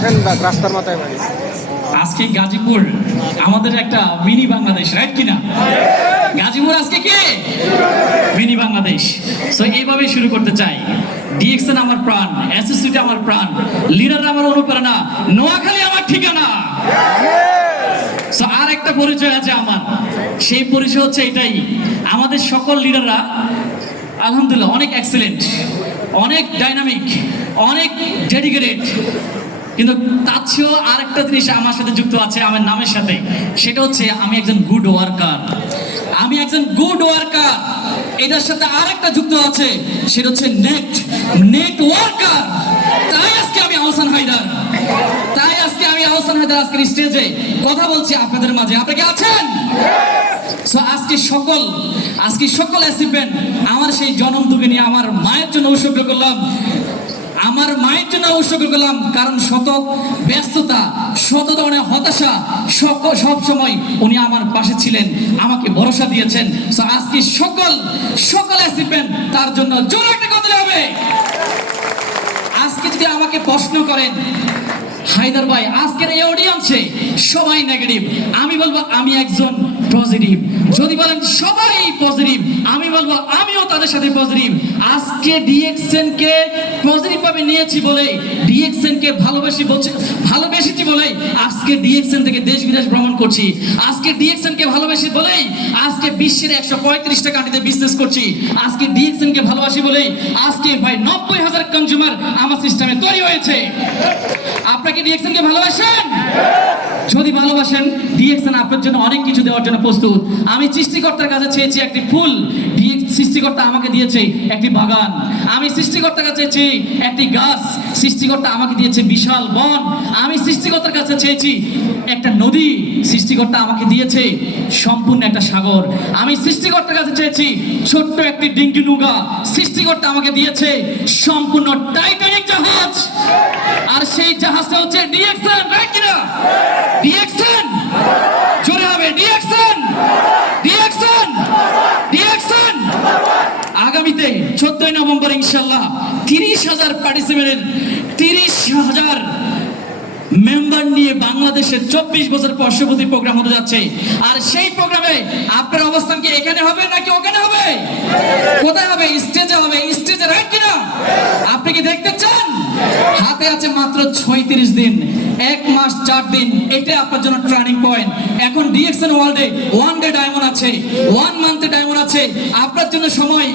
সেনবাগ রাস্তার মাথায় বাড়ি। আজকে গাজীপুর আমাদের একটা মিনি বাংলাদেশ, রাইট কিনা? গাজীপুর আজকে কি মিনি বাংলাদেশ। সো এইভাবে শুরু করতে চাই। ডিএক্সএন আমার প্রাণ, এসএসসিটি আমার প্রাণ, লিডার আমার অনুপ্রেরণা, নোয়াখালী আমার ঠিকানা। সো আর একটা পরিচয় আছে আমার, সেই পরিচয় হচ্ছে এটাই। আমাদের সকল লিডাররা আলহামদুলিল্লাহ অনেক এক্সেলেন্ট, অনেক ডাইনামিক, অনেক ডেডিকেটেড, কিন্তু তার চেয়েও আরেকটা জিনিস আমার সাথে যুক্ত আছে আমার নামের সাথে, সেটা হচ্ছে আমি একজন গুড ওয়ার্কার। আমি একজন গুড ওয়ার্কার, এটার সাথে আরেকটা যুক্ত আছে, সেটা হচ্ছে নেট ওয়ার্কার। তাই আজকে আমি আহসান হায়দার, আজকের স্টেজে কথা বলছি আপনাদের মাঝে। আপনারা কি আছেন? সো আজকে সকল অ্যাচিভমেন্ট আমার সেই জনম দুঃখে নিয়ে আমার মায়ের জন্য উৎসর্গ করলাম, কারণ শত ব্যস্ততা, শত ধরনের হতাশা, সব সময় উনি আমার পাশে ছিলেন, আমাকে ভরসা দিয়েছেন। সো আজকে সকল অ্যাচিভমেন্ট তার জন্য জোরে একটা কথা হবে। আজকে যদি আমাকে প্রশ্ন করেন হায়দার ভাই আজকের এই অডিয়েন্সে সবাই নেগেটিভ, আমি বলবো আমি একজন পজিটিভ। যদি বলেন সবাই পজিটিভ, আমি বলবো আমিও তাদের সাথে পজিটিভ। আজকে ডিএক্সএন কে পজিটিভ ভাবে নিয়েছি বলে, ডিএক্সএন কে ভালোবেসেছি বলে আজকে ডিএক্সএন থেকে দেশ বিদেশ ভ্রমণ করছি। আজকে ডিএক্সএন কে ভালোবাসি বলেই আজকে বিশ্বের 135টা কান্ট্রিতে বিজনেস করছি। আজকে ডিএক্সএন কে ভালোবাসি বলেই আজকে ভাই 90,000 কনজিউমার আমার সিস্টেমে তৈরি হয়েছে। আপনাকে ডিএক্সএন কে ভালোবাসেন? যদি ভালোবাসেন, ডিএক্সএন আপনার জন্য অনেক কিছু দেওয়ার জন্য প্রস্তুত। আমি সৃষ্টিকর্তার কাছে চেয়েছি একটি ফুল, সৃষ্টিকর্তা আমাকে দিয়েছে একটি বাগান। আমি সৃষ্টিকর্তার কাছে চেয়েছি একটি গাছ, সৃষ্টিকর্তা আমাকে দিয়েছে বিশাল বন। আমি সৃষ্টিকর্তার কাছে চেয়েছি একটা নদী, সৃষ্টিকর্তা আমাকে দিয়েছে সম্পূর্ণ একটা সাগর। আমি সৃষ্টিকর্তার কাছে চেয়েছি ছোট্ট একটি ডিঙ্গি নৌকা, সৃষ্টিকর্তা আমাকে দিয়েছে সম্পূর্ণ টাইটানিক জাহাজ। আর সেই জাহাজটা হচ্ছে ডিএক্সএন, রাইট কিনা? ডিএক্সএন জোরে হবে, ডিএক্সএন। আগামীতে 14 নভেম্বর ইনশাআল্লাহ 30,000 পার্টিসিপেন্টের 30,000 মেম্বার নিয়ে বাংলাদেশের 24 বছর বর্ষপূর্তি প্রোগ্রাম হতে যাচ্ছে। আর সেই প্রোগ্রামে আপনার অবস্থান কি এখানে হবে নাকি ওখানে হবে? কোথায় হবে? স্টেজে হবে, স্টেজে, রাইট কিনা? আপনি কি দেখতে চান? হাতে আছে মাত্র 36 দিন, 1 মাস 4 দিন, এটা আপনার জন্য ট্রার্নিং পয়েন্ট। এখন ডিএক্সএন ওয়ার্ল্ডে 1 ডে ডায়মন্ড আছে, 1 মান্থে ডায়মন্ড আছে। আপনার জন্য সময়,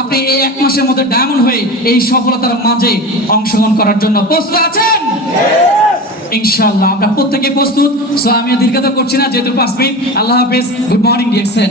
আপনি এই 1 মাসের মধ্যে ডায়মন্ড হয়ে এই সফলতার মাঝে অংশগ্রহণ করার জন্য প্রস্তুত আছেন? ইনশাআল্লাহ আমরা প্রত্যেকে প্রস্তুত। সো আমি দীর্ঘতা করছি না, যেহেতু 5 মিনিট। আল্লাহ হাফেজ, গুড মর্নিং ডিএক্সএন।